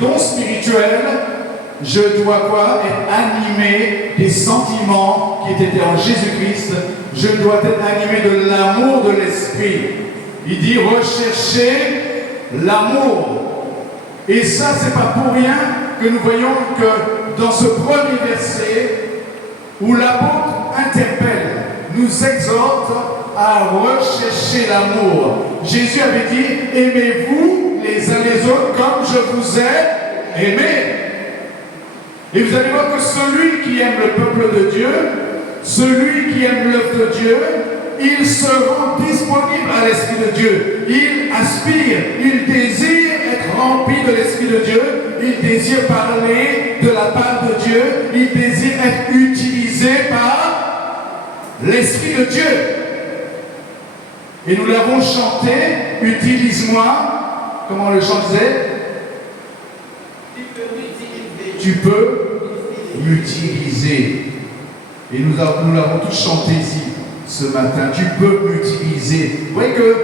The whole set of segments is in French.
dons spirituels, je dois quoi? Être animé des sentiments qui étaient en Jésus-Christ. Je dois être animé de l'amour de l'Esprit. Il dit rechercher l'amour. Et ça, c'est pas pour rien que nous voyons que dans ce premier verset, où l'apôtre interpelle, nous exhorte à rechercher l'amour. Jésus avait dit, aimez-vous les uns les autres comme je vous ai aimés. Et vous allez voir que celui qui aime le peuple de Dieu, celui qui aime l'œuvre de Dieu, il se rend disponible à l'Esprit de Dieu. Il aspire, il désire être rempli de l'Esprit de Dieu, il désire parler de la part de Dieu, il désire être utilisé par l'Esprit de Dieu. Et nous l'avons chanté, utilise-moi, comment on le chantait? Tu peux m'utiliser. Et nous l'avons tous chanté ici ce matin. Tu peux m'utiliser. Vous voyez que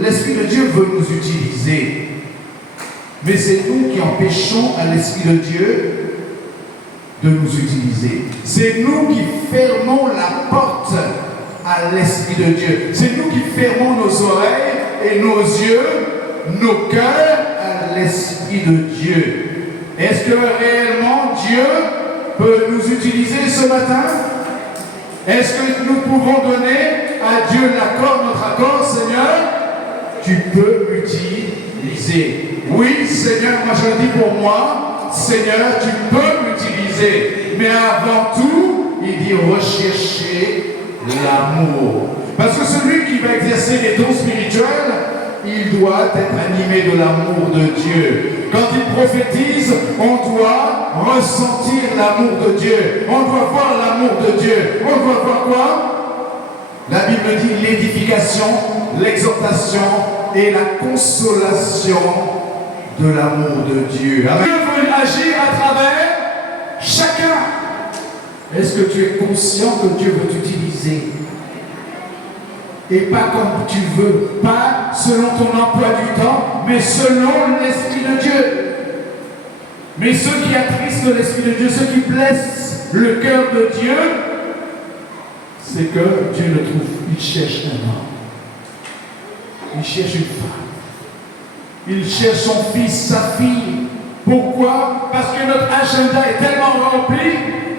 l'Esprit de Dieu veut nous utiliser. Mais c'est nous qui empêchons à l'Esprit de Dieu de nous utiliser. C'est nous qui fermons la porte à l'Esprit de Dieu. C'est nous qui fermons nos oreilles et nos yeux, nos cœurs à l'Esprit de Dieu. Est-ce que réellement Dieu peut nous utiliser ce matin? Est-ce que nous pouvons donner à Dieu l'accord, notre accord? Seigneur, tu peux m'utiliser. Oui, Seigneur, moi je le dis pour moi, Seigneur, tu peux m'utiliser. Mais avant tout, il dit rechercher l'amour. Parce que celui qui va exercer les dons spirituels, il doit être animé de l'amour de Dieu. Quand il prophétise, on doit ressentir l'amour de Dieu. On doit voir l'amour de Dieu. On doit voir quoi? La Bible dit l'édification, l'exhortation et la consolation de l'amour de Dieu. Dieu veut agir à travers chacun. Est-ce que tu es conscient que Dieu veut t'utiliser? Et pas comme tu veux, pas selon ton emploi du temps, mais selon l'Esprit de Dieu. Mais ceux qui attristent l'Esprit de Dieu, ceux qui blessent le cœur de Dieu, c'est que Dieu le trouve. Il cherche un homme. Il cherche une femme. Il cherche son fils, sa fille. Pourquoi? Parce que notre agenda est tellement rempli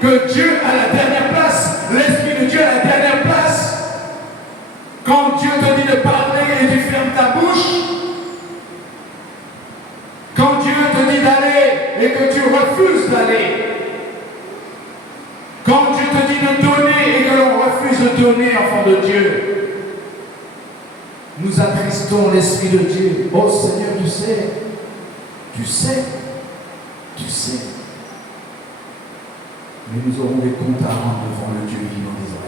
que Dieu a la dernière place. L'Esprit de Dieu a la dernière place. Quand Dieu te dit de parler et tu fermes ta bouche, quand Dieu te dit d'aller et que tu refuses d'aller, quand Dieu te dit de donner et que l'on refuse de donner, enfant de Dieu, nous attristons l'Esprit de Dieu. Oh Seigneur, tu sais, tu sais, tu sais. Mais nous aurons des comptes à rendre devant le Dieu vivant d'Israël.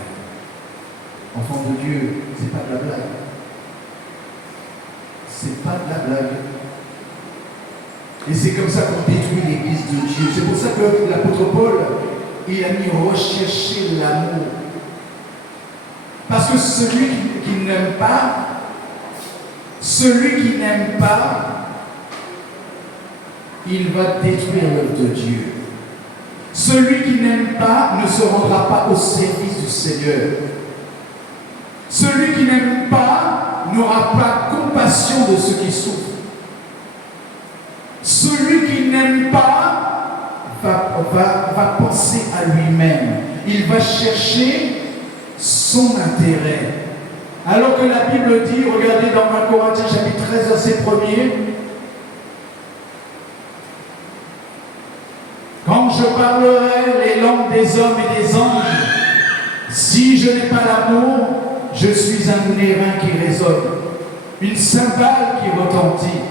Enfant de Dieu, c'est pas de la blague. C'est pas de la blague. Et c'est comme ça qu'on détruit l'Église de Dieu. C'est pour ça que l'apôtre Paul, il a mis rechercher l'amour. Parce que celui qui n'aime pas, il va détruire l'œuvre de Dieu. Celui qui n'aime pas ne se rendra pas au service du Seigneur. Celui qui n'aime pas n'aura pas compassion de ceux qui souffrent. Celui qui n'aime pas va penser à lui-même. Il va chercher son intérêt. Alors que la Bible dit, regardez dans 1 Corinthiens chapitre 13, verset 1er, quand je parlerai les langues des hommes et des anges, si je n'ai pas l'amour, je suis un airain qui résonne, une cymbale qui retentit.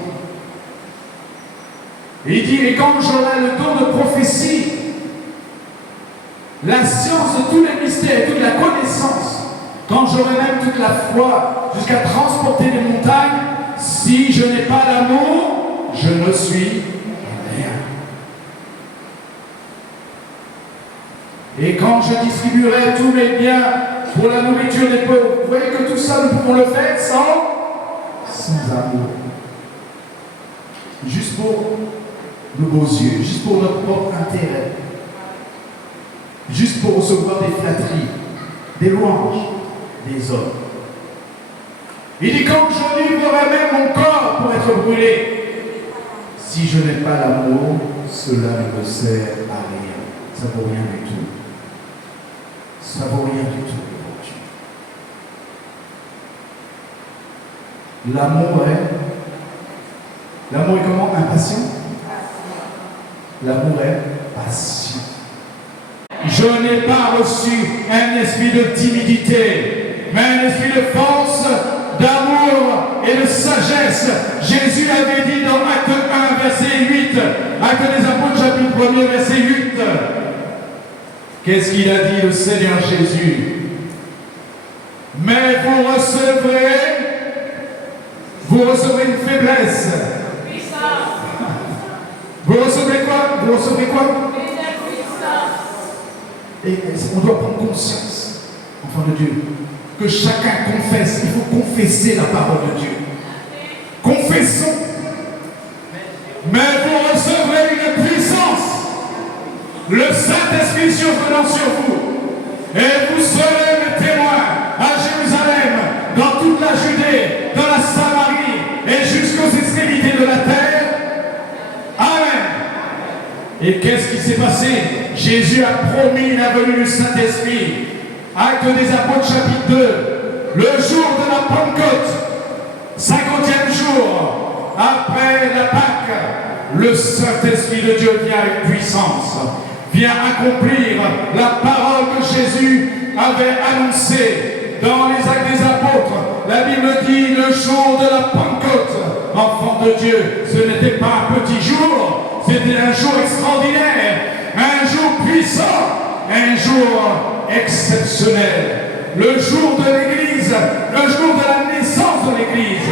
Et il dit, et quand j'aurai le don de prophétie, la science de tous les mystères, toute la connaissance, quand j'aurai même toute la foi jusqu'à transporter les montagnes, si je n'ai pas l'amour, je ne suis rien. Et quand je distribuerai tous mes biens pour la nourriture des pauvres, vous voyez que tout ça, nous pouvons le faire sans amour. Juste pour nos beaux yeux, juste pour notre propre intérêt, juste pour recevoir des flatteries, des louanges des hommes. Il dit, quand je livrerai même mon corps pour être brûlé, si je n'ai pas l'amour, cela ne me sert à rien. Ça ne vaut rien du tout. Ça ne vaut rien du tout devant Dieu. L'amour est comment? Impatient? L'amour est patient. Je n'ai pas reçu un esprit de timidité, mais un esprit de force, d'amour et de sagesse. Jésus avait dit dans Acte 1, verset 8, Acte des Apôtres, chapitre 1, verset 8. Qu'est-ce qu'il a dit le Seigneur Jésus? Mais vous recevrez une faiblesse. Vous recevrez quoi? Vous recevrez quoi? Et on doit prendre conscience, enfant de Dieu, que chacun confesse. Il faut confesser la parole de Dieu. Confessons. Mais vous recevrez une puissance. Le Saint-Esprit survenant sur vous. Et vous serez mes témoins à Jérusalem, dans toute la Judée, dans la Samarie et jusqu'aux extrémités de la terre. Amen. Et qu'est-ce qui s'est passé? Jésus a promis la venue du Saint-Esprit. Acte des Apôtres, chapitre 2. Le jour de la Pentecôte, 50e jour, après la Pâque, le Saint-Esprit de Dieu vient avec puissance, vient accomplir la parole que Jésus avait annoncée dans les Actes des Apôtres. La Bible dit le jour de la Pentecôte, enfant de Dieu, ce n'était pas un petit jour, c'était un jour extraordinaire, un jour puissant, un jour exceptionnel. Le jour de l'Église, le jour de la naissance de l'Église,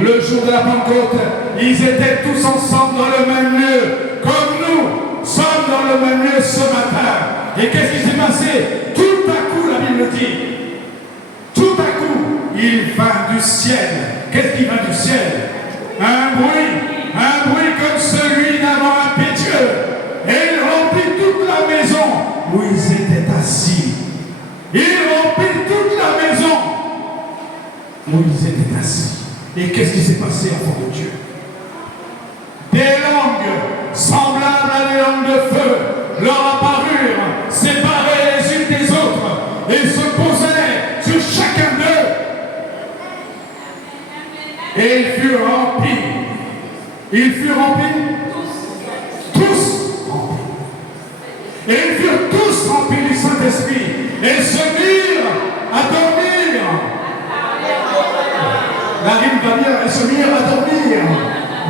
le jour de la Pentecôte, ils étaient tous ensemble dans le même lieu, comme nous sommes dans le même lieu ce matin. Et qu'est-ce qui s'est passé? Tout à coup, la Bible dit, tout à coup, il vint du ciel. Qu'est-ce qui vint du ciel? Un bruit comme celui d'un vent impétueux. Et il remplit toute la maison où ils étaient assis. Il remplit toute la maison où ils étaient assis. Et qu'est-ce qui s'est passé, enfant de Dieu? Des langues semblables à des langues de feu leur apparurent, séparées les unes des autres, et se posaient sur chacun d'eux. Et ils furent remplis. Ils furent remplis? Tous remplis. Et ils furent tous remplis du Saint-Esprit et se mirent à dormir. La rime va dire, ils se mirent à dormir.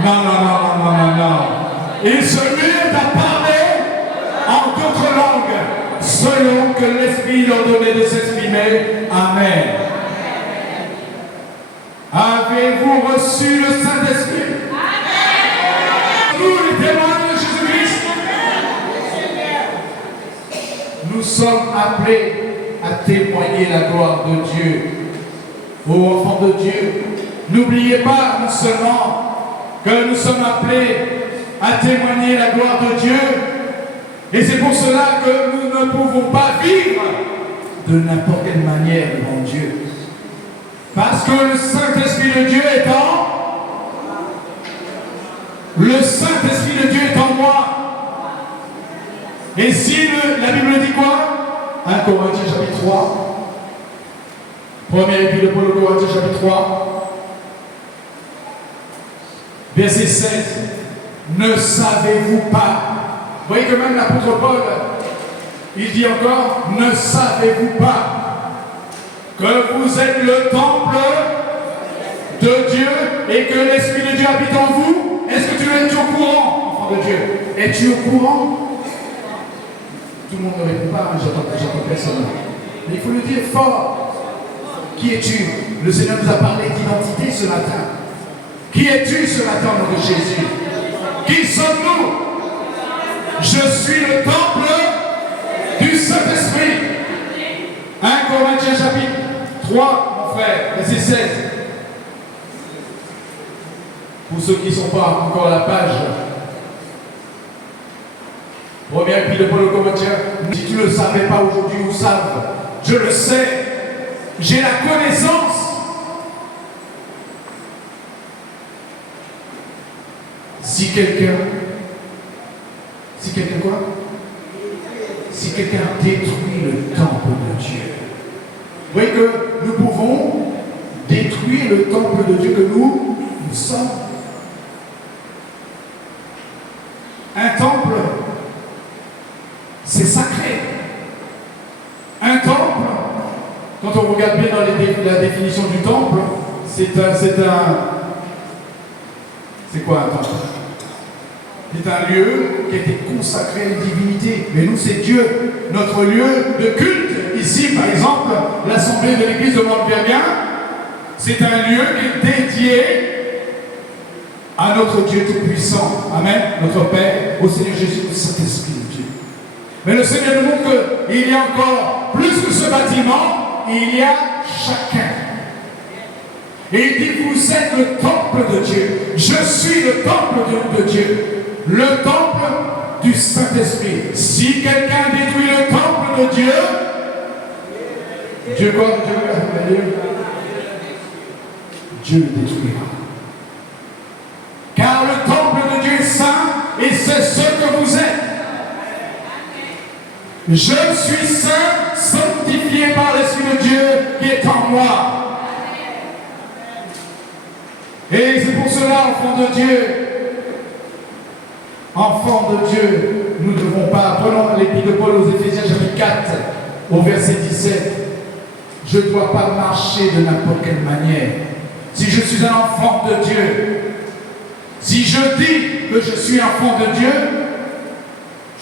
Non. Ils se mirent à parler en d'autres langues, selon que l'Esprit leur donnait de s'exprimer. Amen. Avez-vous reçu le Saint-Esprit? Amen. Nous, les témoins de Jésus-Christ, nous sommes appelés à témoigner la gloire de Dieu. Ô enfants de Dieu, n'oubliez pas non seulement que nous sommes appelés à témoigner la gloire de Dieu, et c'est pour cela que nous ne pouvons pas vivre de n'importe quelle manière devant Dieu. Parce que le Saint-Esprit de Dieu est en... Le Saint-Esprit de Dieu est en moi. Et si la Bible dit quoi? 1 Corinthiens chapitre 3. Première épître de Paul aux Corinthiens chapitre 3. Verset 16. Ne savez-vous pas? Vous voyez que même l'apôtre Paul, il dit encore, ne savez-vous pas que vous êtes le temple de Dieu et que l'Esprit de Dieu habite en vous? Est-ce que tu es au courant, enfant de Dieu? Es-tu au courant? Tout le monde ne répond pas, mais j'entends personne. Mais il faut le dire fort. Qui es-tu? Le Seigneur nous a parlé d'identité ce matin. Qui es-tu ce matin au nom de Jésus? Qui sommes-nous? Je suis le temple du Saint-Esprit. 1 Corinthiens chapitre 3, mon frère, verset 16. Pour ceux qui ne sont pas encore à la page, Première épître de Paul aux Corinthiens, si tu ne le savais pas aujourd'hui, ou savent, je le sais, j'ai la connaissance. Si quelqu'un quoi? Si quelqu'un détruit le temple de Dieu. Vous voyez que nous pouvons détruire le temple de Dieu que nous sommes. Un temple, c'est sacré. Un temple, quand on regarde bien dans la définition du temple, c'est quoi un temple? C'est un lieu qui a été consacré à une divinité. Mais nous, c'est Dieu, notre lieu de culte. Ici, par exemple, l'assemblée de l'église de Mont-Verguen, c'est un lieu qui est dédié à notre Dieu Tout-Puissant. Amen. Notre Père, au Seigneur Jésus, au Saint-Esprit de Dieu. Mais le Seigneur nous montre qu'il y a encore plus que ce bâtiment, il y a chacun. Et il dit, vous êtes le temple de Dieu. Je suis le temple de Dieu. Le temple du Saint-Esprit. Si quelqu'un détruit le temple de Dieu, Dieu quoi? Dieu le détruira. Car le temple de Dieu est saint et c'est ce que vous êtes. Je suis saint, sanctifié par l'Esprit de Dieu qui est en moi. Et c'est pour cela, enfants de Dieu, nous ne devons pas, prenons l'épître de Paul aux Éphésiens chapitre 4, au verset 17, je ne dois pas marcher de n'importe quelle manière. Si je suis un enfant de Dieu, si je dis que je suis enfant de Dieu,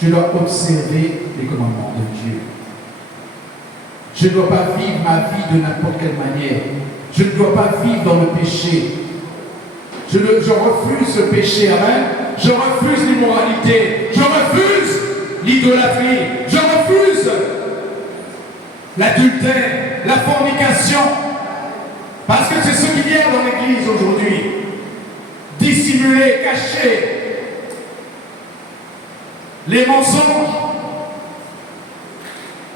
je dois observer les commandements de Dieu. Je ne dois pas vivre ma vie de n'importe quelle manière. Je ne dois pas vivre dans le péché. Je refuse le péché, amen. Je refuse l'immoralité. Je refuse l'idolâtrie. Je refuse l'adultère, la fornication. Parce que c'est ce qu'il y a dans l'église aujourd'hui. Dissimuler, cacher les mensonges.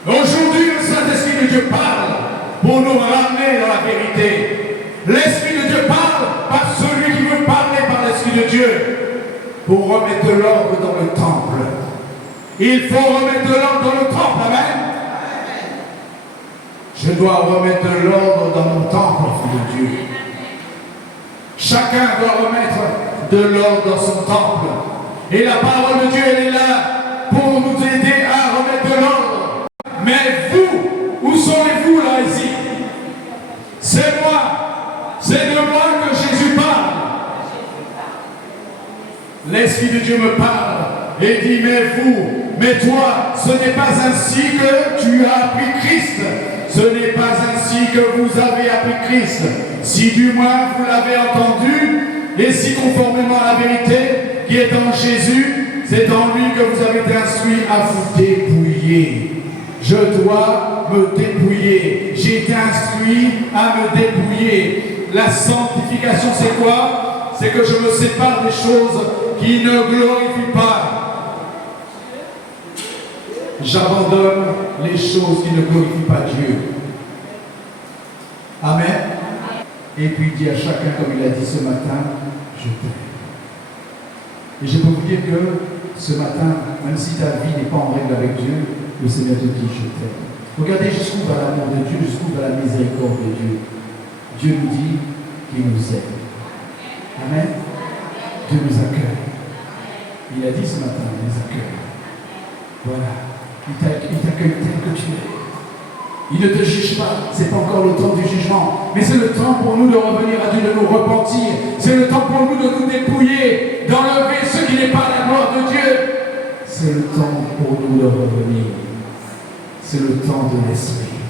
Aujourd'hui, le Saint-Esprit de Dieu parle pour nous ramener dans la vérité. L'Esprit de Dieu parle par celui qui veut parler par l'Esprit de Dieu pour remettre de l'ordre dans le temple. Il faut remettre de l'ordre dans le temple, amen. Je dois remettre de l'ordre dans mon temple, enfant de Dieu. Chacun doit remettre de l'ordre dans son temple. Et la parole de Dieu, elle est là pour nous aider à remettre de l'ordre. Mais vous, où serez-vous là, ici? C'est moi. C'est de moi que Jésus parle. L'Esprit de Dieu me parle et dit, mais toi, ce n'est pas ainsi que tu as appris Christ. Ce n'est pas ainsi que vous avez appris Christ. Si du moins vous l'avez entendu, et si conformément à la vérité qui est en Jésus, c'est en lui que vous avez été instruits à vous dépouiller. Je dois me dépouiller. J'ai été instruit à me dépouiller. La sanctification, c'est quoi? C'est que je me sépare des choses qui ne glorifient pas. J'abandonne les choses qui ne glorifient pas Dieu. Amen. Et puis il dit à chacun, comme il a dit ce matin, je t'aime. Et je peux vous dire que ce matin, même si ta vie n'est pas en règle avec Dieu, le Seigneur te dit, je t'aime. Regardez jusqu'où va l'amour de Dieu, jusqu'où va la miséricorde de Dieu. Dieu nous dit qu'il nous aime. Amen. Dieu nous accueille. Il a dit ce matin, il nous accueille. Voilà. Il t'accueille tel que tu es. Il ne te juge pas. Ce n'est pas encore le temps du jugement. Mais c'est le temps pour nous de revenir à Dieu, de nous repentir. C'est le temps pour nous de nous dépouiller, d'enlever ce qui n'est pas la gloire de Dieu. C'est le temps pour nous de revenir. C'est le temps de l'Esprit.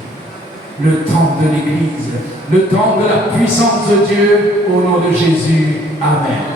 Le temps de l'Église. Le temps de la puissance de Dieu. Au nom de Jésus. Amen.